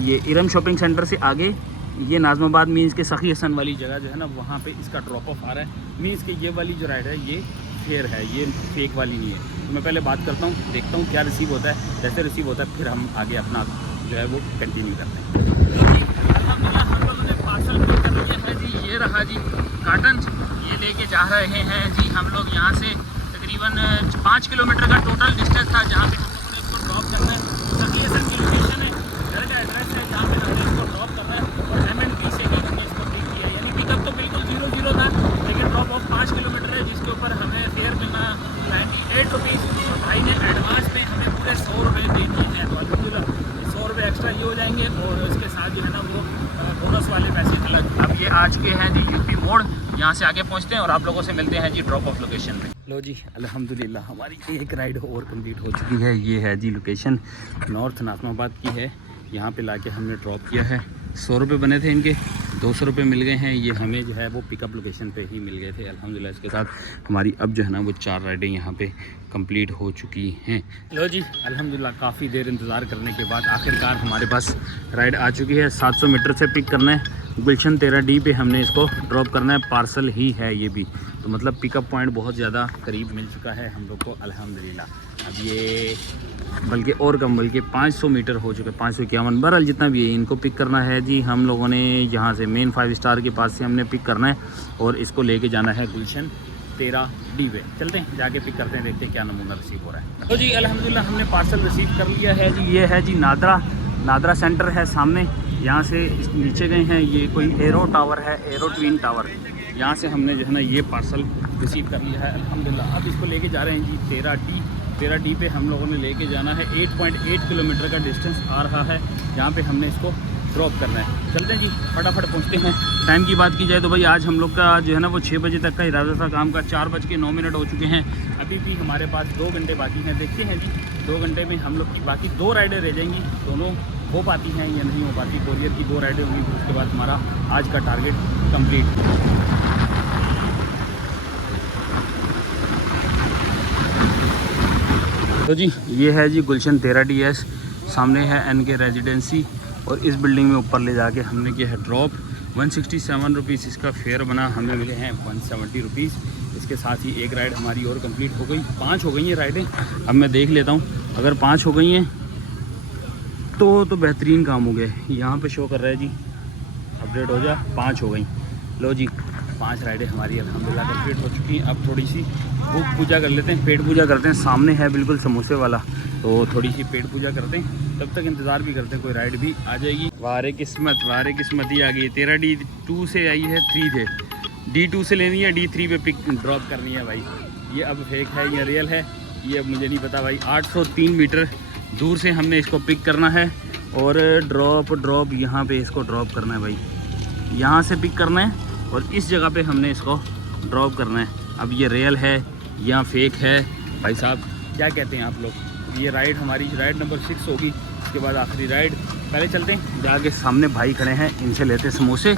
ये इरम शॉपिंग सेंटर से आगे। ये नाज़माबाद मीन्स के सखी हसन वाली जगह जो है ना, वहाँ पे इसका ड्रॉप ऑफ आ रहा है। मीन्स कि ये वाली जो राइड है ये फेयर है, ये फेक वाली नहीं है। तो मैं पहले बात करता हूँ, देखता हूँ क्या रिसीव होता है। जैसे रिसीव होता है फिर हम आगे अपना जो है वो कंटिन्यू करते हैं। अल्हम्दुलिल्लाह हम लोगों ने पार्सल पिक कर लिया है जी। ये रहा जी कार्टन, ये लेके जा रहे हैं जी हम लोग। यहाँ से तकरीबन 5 किलोमीटर का टोटल डिस्टेंस था जहाँ पे हम लोगों ने इसको ड्रॉप करना है। सभी ऐसा की लोकेशन है, घर का एड्रेस है जहाँ पे हमने इसको ड्रॉप करना है। और M&P से ही हमने इसको पिक किया, यानी पिकअप तो बिल्कुल 0 था, लेकिन ड्रॉप ऑफ 5 किलोमीटर है, जिसके ऊपर हमें फेयर मिलना 98 रुपीज़। तो भाई ने एडवांस में हमें पूरे 100 रुपये दे दिए हैं। तो अल्हम्दुलिल्लाह 100 रुपये एक्स्ट्रा ये हो जाएंगे, और उसके साथ जो है ना वो बोनस वाले पैसे अलग। अब ये आज के हैं जी UP मोड़, यहाँ से आगे पहुँचते हैं और आप लोगों से मिलते हैं जी ड्रॉप ऑफ लोकेशन पे। लो जी, अल्हम्दुलिल्लाह हमारी एक राइड और कंप्लीट हो चुकी है। ये है जी लोकेशन, नॉर्थ नाज़माबाद की है। यहाँ पे लाके हमने ड्रॉप किया है। 100 रुपये बने थे इनके, 200 रुपये मिल गए हैं। ये हमें जो है वो पिकअप लोकेशन पे ही मिल गए थे अल्हम्दुलिल्लाह। इसके साथ हमारी अब जो है ना वो 4 राइडें यहाँ पे कंप्लीट हो चुकी हैं। लो जी, अल्हम्दुलिल्लाह काफ़ी देर इंतज़ार करने के बाद आखिरकार हमारे पास राइड आ चुकी है। 700 मीटर से पिक करना है, गुलशन 13D पे हमने इसको ड्रॉप करना है। पार्सल ही है ये भी, तो मतलब पिकअप पॉइंट बहुत ज़्यादा करीब मिल चुका है हम लोग को अल्हम्दुलिल्लाह। अब ये बल्कि और कम, बल्कि 500 मीटर हो चुके, 551, बहरहाल जितना भी है इनको पिक करना है जी हम लोगों ने। यहाँ से मेन 5 स्टार के पास से हमने पिक करना है और इसको लेके जाना है गुलशन 13D पे। चलते हैं, जाके पिक करते हैं, देखते हैं क्या नमूना रिसीव हो रहा है। तो जी अल्हम्दुलिल्लाह हमने पार्सल रिसीव कर लिया है जी। ये है जी नादरा सेंटर है सामने। यहाँ से नीचे गए हैं, ये कोई एरो टावर है, एरो ट्विन टावर। यहाँ से हमने जो है ना ये पार्सल रिसीव कर लिया है अल्हम्दुलिल्लाह। अब इसको लेके जा रहे हैं जी 13D पे हम लोगों ने लेके जाना है। 8.8 किलोमीटर का डिस्टेंस आ रहा है, जहाँ पे हमने इसको ड्रॉप करना है। चलते हैं जी, फटाफट पहुँचते हैं। टाइम की बात की जाए तो भाई आज हम लोग का जो है ना वो 6 बजे तक का इरादा था काम का। 4:09 हो चुके हैं, अभी भी हमारे पास 2 घंटे बाकी हैं। देखते हैं जी 2 घंटे में हम लोग की बाकी 2 राइडें रह जाएंगी, दोनों हो पाती हैं या नहीं हो पाती। कोरियर की 2 राइडें होंगी, उसके बाद हमारा आज का टारगेट कंप्लीट। तो जी ये है जी गुलशन 13DS, सामने है NK रेजिडेंसी, और इस बिल्डिंग में ऊपर ले जाके हमने किया है ड्रॉप। 167 रुपीज़ इसका फेयर बना, हमें मिले हैं 170 रुपीज़। इसके साथ ही एक राइड हमारी और कंप्लीट हो गई। 5 हो गई हैं राइडें। अब मैं देख लेता हूँ, अगर 5 हो गई हैं तो बेहतरीन काम हो गया। यहाँ पे शो कर रहा है जी, अपडेट हो जा, 5 हो गई। लो जी 5 राइडें हमारी अल्हम्दुलिल्लाह कंप्लीट हो चुकी हैं। अब थोड़ी सी भूख पूजा कर लेते हैं, पेट पूजा करते हैं। सामने है बिल्कुल समोसे वाला, तो थोड़ी सी पेट पूजा करते हैं, तब तक इंतज़ार भी करते हैं कोई राइड भी आ जाएगी। वारे किस्मत ही आ गई। 13D2 से आई है, 3 थे, D2 से लेनी है, D3 पे पिक ड्रॉप करनी है भाई। ये अब फेक है या रियल है ये अब मुझे नहीं पता भाई। 803 मीटर दूर से हमने इसको पिक करना है और ड्रॉप यहाँ पे इसको ड्रॉप करना है भाई। यहाँ से पिक करना है और इस जगह पे हमने इसको ड्रॉप करना है। अब ये रियल है या फेक है भाई साहब, क्या कहते हैं आप लोग। ये राइड हमारी राइड नंबर 6 होगी, इसके बाद आखिरी राइड। पहले चलते हैं, जाके सामने भाई खड़े हैं, इनसे लेते हैं समोसे,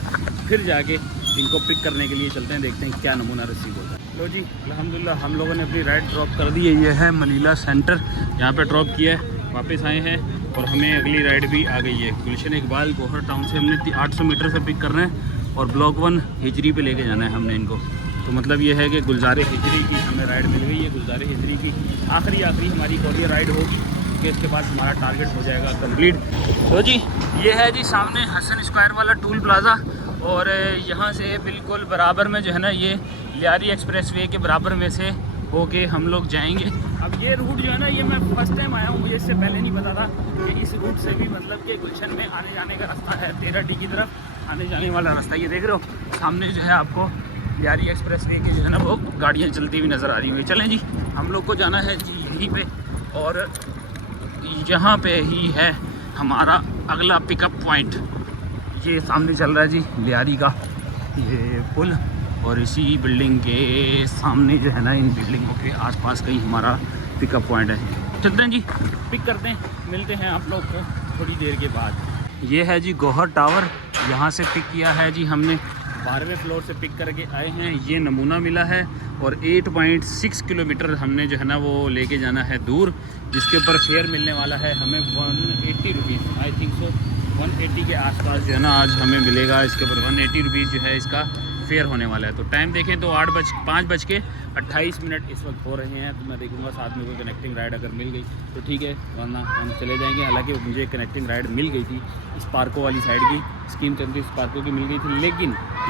फिर जाके इनको पिक करने के लिए चलते हैं, देखते हैं क्या नमूना रिसीव होता है। लो जी अल्हम्दुलिल्लाह हम लोगों ने अपनी राइड ड्रॉप कर दी है। ये है मनीला सेंटर, यहाँ पे ड्रॉप किया है, वापस आए हैं और हमें अगली राइड भी आ गई है। गुलशन इकबाल गोहर टाउन से हमने 800 मीटर से पिक करना है और ब्लॉक 1 हिजरी पे लेके जाना है हमने इनको। तो मतलब ये है कि गुलजार हिजरी की हमें राइड मिल गई है। गुलजार हिजरी की आखिरी हमारी कोरियर राइड होगी, क्योंकि इसके बाद हमारा टारगेट हो जाएगा कंप्लीट। तो जी ये है जी सामने हसन स्क्वायर वाला टूल प्लाज़ा, और यहाँ से बिल्कुल बराबर में जो है ना ये लियारी एक्सप्रेस वे के बराबर में से होके हम लोग जाएंगे। अब ये रूट जो है ना, ये मैं फर्स्ट टाइम आया हूँ, मुझे इससे पहले नहीं पता था कि इस रूट से भी मतलब कि गुलशन में आने जाने का रास्ता है। 13D की तरफ आने जाने वाला रास्ता ये देख रहे हो सामने जो है आपको लियारी एक्सप्रेस वे के जो है ना वो गाड़ियाँ चलती हुई नज़र आ रही हुई। चलें जी हम लोग को जाना है जी यहीं पे, और यहाँ पे ही है हमारा अगला पिकअप पॉइंट। ये सामने चल रहा है जी लियारी का ये पुल, और इसी बिल्डिंग के सामने जो है ना इन बिल्डिंगों के आसपास कहीं हमारा पिकअप पॉइंट है। चलते हैं जी पिक करते हैं, मिलते हैं आप लोग को थोड़ी देर के बाद। ये है जी गौहर टावर, यहाँ से पिक किया है जी हमने, 12वें फ्लोर से पिक करके आए हैं। ये नमूना मिला है और 8.6 किलोमीटर हमने जो है ना वो लेके जाना है दूर, जिसके ऊपर फेयर मिलने वाला है हमें 180 रुपीज़, आई थिंक सो 180 के आसपास जो है ना आज हमें मिलेगा। इसके ऊपर 180 रुपीज़ जो है इसका फेयर होने वाला है। तो टाइम देखें तो 5:28 इस वक्त हो रहे हैं। तो मैं देखूंगा साथ में कोई कनेक्टिंग राइड अगर मिल गई तो ठीक है, वरना हम चले जाएंगे। हालांकि मुझे कनेक्टिंग राइड मिल गई थी स्पार्को वाली साइड की, स्कीम चलती स्पार्को की मिल गई थी,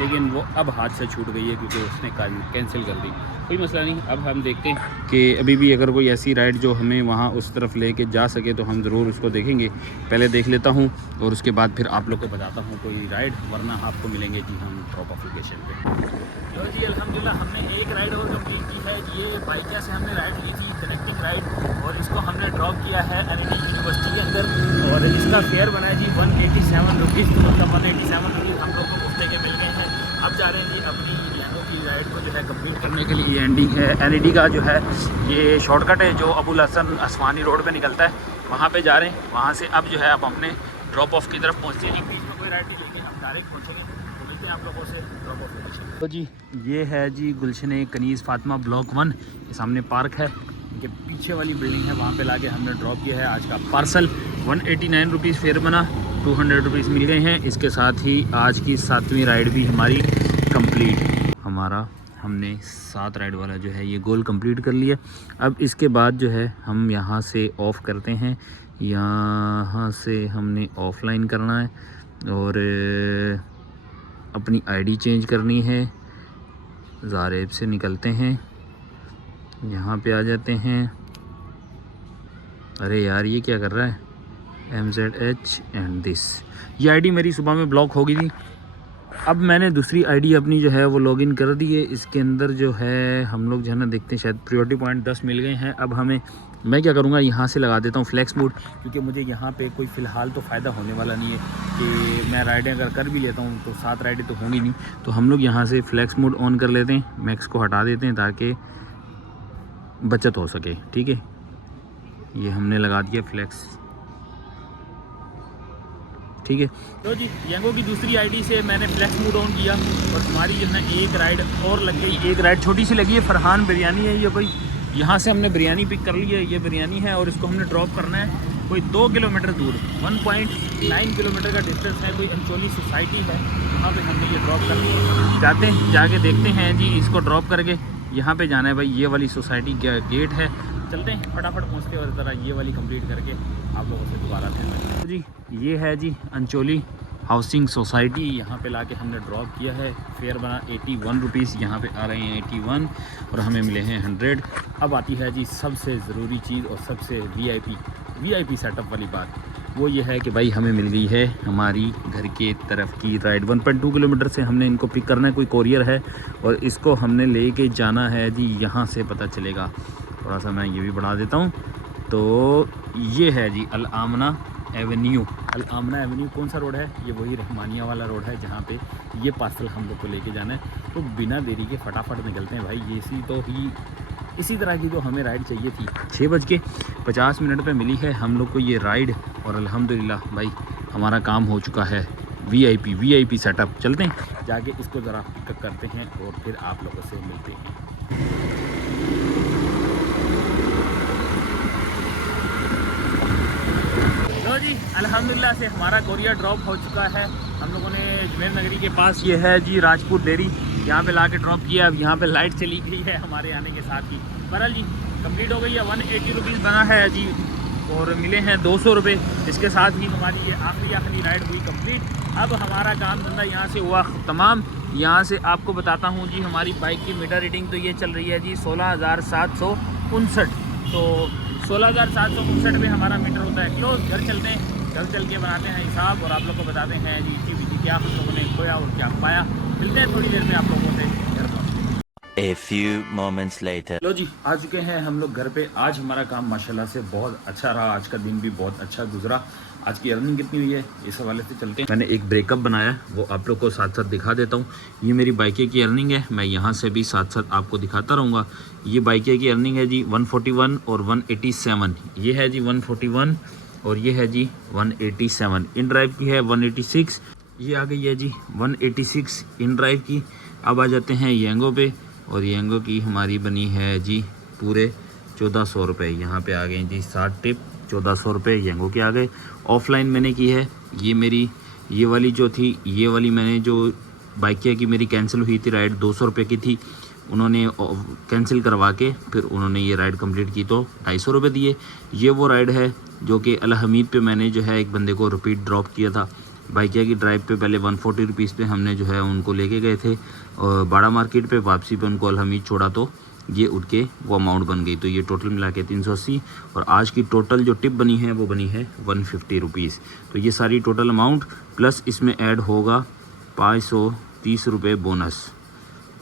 लेकिन वो अब हाथ से छूट गई है क्योंकि उसने कैंसिल कर दी। कोई मसला नहीं, अब हम देखते हैं कि अभी भी अगर कोई ऐसी राइड जो हमें वहाँ उस तरफ लेके जा सके तो हम ज़रूर उसको देखेंगे। पहले देख लेता हूँ और उसके बाद फिर आप लोग को बताता हूँ कोई राइड, वरना आपको मिलेंगे जी हम ड्रॉप ऑफ लोकेशन पे। तो जी अल्हम्दुलिल्लाह हमने एक राइड और कंप्लीट की है। ये बाइकिया से हमने राइड ली थी कनेक्टिंग राइड, और इसको हमने ड्रॉप किया है NIT यूनिवर्सिटी के अंदर, और इसका फेयर बना है जी 187 रुपीज़। तो मतलब 187 रुपीज़ हम लोग को मुफ्त के मिल गए हैं। अब जा रहे हैं जी अपनी लैंगो की राइड को जो है कंप्लीट करने के लिए। NIT का जो है ये शॉर्टकट है जो अबुल हसन असवानी रोड पे निकलता है, वहाँ पे जा रहे हैं। वहाँ से अब जो है अब हमने ड्रॉप ऑफ की तरफ पहुँचे हैं। बीच में कोई राइड नहीं लेके हम डायरेक्ट पहुँचेंगे, तो मिलते हैं आप लोगों से ड्रॉप ऑफ लोकेशन। तो जी ये है जी गुलशन कनीज़ फातिमा ब्लॉक 1, ये सामने पार्क है, ये पीछे वाली बिल्डिंग है, वहाँ पे लाके हमने ड्रॉप किया है आज का पार्सल। 189 रुपीज़ फेयर बना, 200 रुपीज़ मिल गए हैं। इसके साथ ही आज की 7वीं राइड भी हमारी कंप्लीट। हमने 7 राइड वाला जो है ये गोल कंप्लीट कर लिया। अब इसके बाद जो है हम यहाँ से ऑफ़ करते हैं, यहाँ से हमने ऑफलाइन करना है और अपनी आईडी चेंज करनी है। ज़ारेब से निकलते हैं, यहाँ पे आ जाते हैं। अरे यार ये क्या कर रहा है, MZH एंड दिस। ये आईडी मेरी सुबह में ब्लॉक हो गई थी, अब मैंने दूसरी आईडी अपनी जो है वो लॉगिन कर दी है। इसके अंदर जो है हम लोग जो है ना देखते हैं, शायद प्रायोरिटी पॉइंट 10 मिल गए हैं। अब मैं क्या करूँगा, यहाँ से लगा देता हूँ फ्लैक्स मोड, क्योंकि मुझे यहाँ पे कोई फ़िलहाल तो फ़ायदा होने वाला नहीं है कि मैं राइडें अगर कर भी लेता हूँ तो 7 राइडें तो होंगी नहीं। तो हम लोग यहाँ से फ्लैक्स मोड ऑन कर लेते हैं, मैक्स को हटा देते हैं ताकि बचत हो सके। ठीक है, ये हमने लगा दिया फ्लैक्स, ठीक है। तो जी यंगो की दूसरी आईडी से मैंने फ्लैक्स मोड ऑन किया और हमारी जो है एक राइड और लग गई। एक राइड छोटी सी लगी है, फरहान बिरयानी है ये कोई, यहाँ से हमने बिरयानी पिक कर ली है। ये बिरयानी है और इसको हमने ड्रॉप करना है कोई 2 किलोमीटर दूर, 1.9 किलोमीटर का डिस्टेंस है। कोई अंचोली सोसाइटी है, वहाँ पे हमने ये ड्रॉप कर जाते हैं, जाके देखते हैं जी इसको ड्रॉप करके यहाँ पे जाना है। भाई ये वाली सोसाइटी गेट है, चलते हैं फटाफट पहुँचते और ज़रा ये वाली कंप्लीट करके आप लोगों से दोबारा मिलते हैं। जी ये है जी अंचोली हाउसिंग सोसाइटी, यहाँ पे लाके हमने ड्रॉप किया है। फेयर बना 81 रुपीज़, यहाँ पे आ रहे हैं 81 और हमें मिले हैं 100। अब आती है जी सबसे ज़रूरी चीज़ और सबसे वीआईपी सेटअप वाली बात, वो ये है कि भाई हमें मिल गई है हमारी घर के तरफ की राइड। 1.2 किलोमीटर से हमने इनको पिक करना है, कोई कोरियर है और इसको हमने लेके जाना है जी। यहाँ से पता चलेगा, थोड़ा सा मैं ये भी बढ़ा देता हूँ। तो ये है जी अल आमना एवेन्यू। अल आमना एवेन्यू कौन सा रोड है, ये वही रहमानिया वाला रोड है जहाँ पे ये पार्सल हम लोग को लेके जाना है। तो बिना देरी के फटाफट निकलते हैं भाई। इसी तरह की तो हमें राइड चाहिए थी। 6:50 पे मिली है हम लोग को ये राइड और अल्हम्दुलिल्लाह भाई हमारा काम हो चुका है वीआईपी सेटअप। चलते हैं जाके इसको ज़रा पिकअप करते हैं और फिर आप लोगों से मिलते हैं। लो जी, अल्हम्दुलिल्लाह से हमारा कोरियर ड्रॉप हो चुका है। हम लोगों ने अजमेर नगरी के पास ये है जी राजपूत डेयरी, यहाँ पे ला के ड्रॉप किया। अब यहाँ पे लाइट चली गई है हमारे आने के साथ ही। बहरहाल जी कंप्लीट हो गई है। 180 रुपीज़ बना है जी और मिले हैं 200 रुपये। इसके साथ ही हमारी ये आखिरी राइड हुई कंप्लीट। अब हमारा काम धंधा यहाँ से हुआ तमाम। यहाँ से आपको बताता हूँ जी, हमारी बाइक की मीटर रीडिंग तो ये चल रही है जी 16,759। तो 16,759 में हमारा मीटर होता है क्लोज। घर चलते हैं, चल के बनाते हैं हिसाब और आप लोग को बताते हैं जी क्या हम लोगों ने खोया और क्या पाया। मिलते हैं थोड़ी देर में आप लोगों से घर पर। A few moments later. लो जी, आ चुके हैं हम लोग घर पे। आज हमारा काम माशाल्लाह से बहुत अच्छा रहा। आज का दिन भी बहुत अच्छा गुजरा। आज की अर्निंग कितनी हुई है इस हवाले से चलते हैं। मैंने एक ब्रेकअप बनाया, वो आप लोग को साथ साथ दिखा देता हूँ। ये मेरी बाइकें की अर्निंग है, मैं यहाँ से भी साथ साथ आपको दिखाता रहूँगा। ये बाइकें की अर्निंग है जी 141 और 187। ये है जी 141 और ये है जी 187। इन ड्राइव की है 186। ये आ गई है जी 186 इन ड्राइव की। अब आ जाते हैं येंगो पे और येंगो की हमारी बनी है जी पूरे 1400 रुपये। यहाँ पे आ गए जी 60 टिप 1400 रुपये येंगो के आ गए। ऑफलाइन मैंने की है ये मेरी, ये वाली जो थी, ये वाली मैंने जो बाइक किया कि मेरी कैंसिल हुई थी राइड 200 रुपये की थी। उन्होंने कैंसिल करवा के फिर उन्होंने ये राइड कंप्लीट की तो 250 रुपये दिए। ये वो राइड है जो कि अल हमीद पे मैंने जो है एक बंदे को रिपीट ड्रॉप किया था। बाइकिया की ड्राइव पे पहले 140 रुपीज़ पे हमने जो है उनको लेके गए थे और बाड़ा मार्केट पे वापसी पे उनको अल हमीद छोड़ा तो ये उठ के वो अमाउंट बन गई। तो ये टोटल मिला के 380 और आज की टोटल जो टिप बनी है वो बनी है 150 रुपीज़। तो ये सारी टोटल अमाउंट प्लस इसमें ऐड होगा 530 रुपये बोनस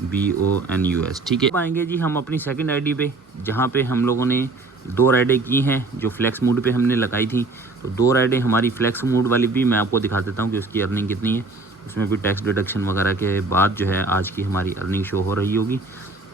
BONUS। ठीक है, आएंगे जी हम अपनी सेकंड आईडी पे, जहाँ पे हम लोगों ने 2 राइडें की हैं जो फ्लैक्स मूड पे हमने लगाई थी। तो 2 राइडें हमारी फ्लैक्स मूड वाली भी मैं आपको दिखा देता हूँ कि उसकी अर्निंग कितनी है। उसमें भी टैक्स डिडक्शन वगैरह के बाद जो है आज की हमारी अर्निंग शो हो रही होगी।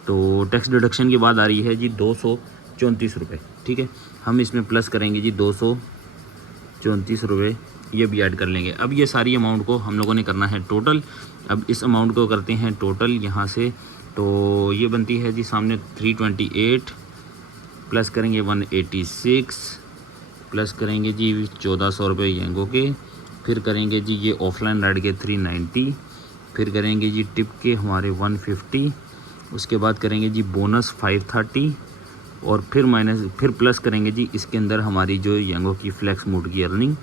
तो टैक्स डिडक्शन के बाद आ रही है जी 234 रुपये। ठीक है, हम इसमें प्लस करेंगे जी 234 रुपये, ये भी ऐड कर लेंगे। अब ये सारी अमाउंट को हम लोगों ने करना है टोटल। अब इस अमाउंट को करते हैं टोटल यहाँ से। तो ये बनती है जी सामने 328 प्लस करेंगे 186 प्लस करेंगे जी 1400 रुपये येंगो के, फिर करेंगे जी ये ऑफलाइन राइड के 390, फिर करेंगे जी टिप के हमारे 150, उसके बाद करेंगे जी बोनस 530 और फिर प्लस करेंगे जी इसके अंदर हमारी जो येंगो की फ्लैक्स मूड की अर्निंग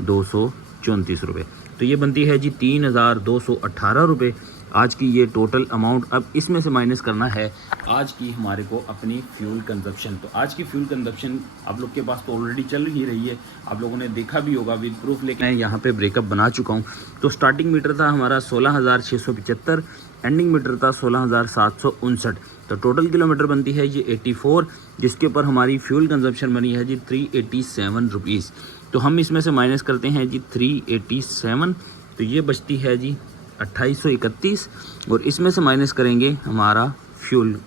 234 रुपये। तो ये बनती है जी 3218 रुपये आज की ये टोटल अमाउंट। अब इसमें से माइनस करना है आज की हमारे को अपनी फ्यूल कंजप्शन। तो आज की फ्यूल कंजप्शन आप लोग के पास तो ऑलरेडी चल ही रही है, आप लोगों ने देखा भी होगा विद प्रूफ। लेकिन मैं यहाँ पे ब्रेकअप बना चुका हूँ। तो स्टार्टिंग मीटर था हमारा 16,675, एंडिंग मीटर था 16,759। तो टोटल किलोमीटर बनती है ये 84, जिसके ऊपर हमारी फ्यूल कंजप्शन बनी है जी 387 रुपीज़। तो हम इसमें से माइनस करते हैं जी 387, तो ये बचती है जी 2831 और इसमें से माइनस करेंगे हमारा फ्यूल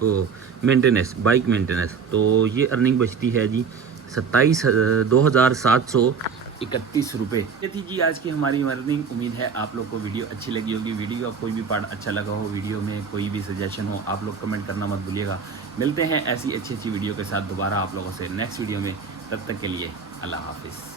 मेंटेनेंस, बाइक मेंटेनेंस। तो ये अर्निंग बचती है जी 2,731 रुपये। ये थी जी आज की हमारी अर्निंग। उम्मीद है आप लोग को वीडियो अच्छी लगी होगी। वीडियो का कोई भी पार्ट अच्छा लगा हो, वीडियो में कोई भी सजेशन हो, आप लोग कमेंट करना मत भूलिएगा। मिलते हैं ऐसी अच्छी वीडियो के साथ दोबारा आप लोगों से नेक्स्ट वीडियो में। तब तक के लिए अल्लाह हाफिज़।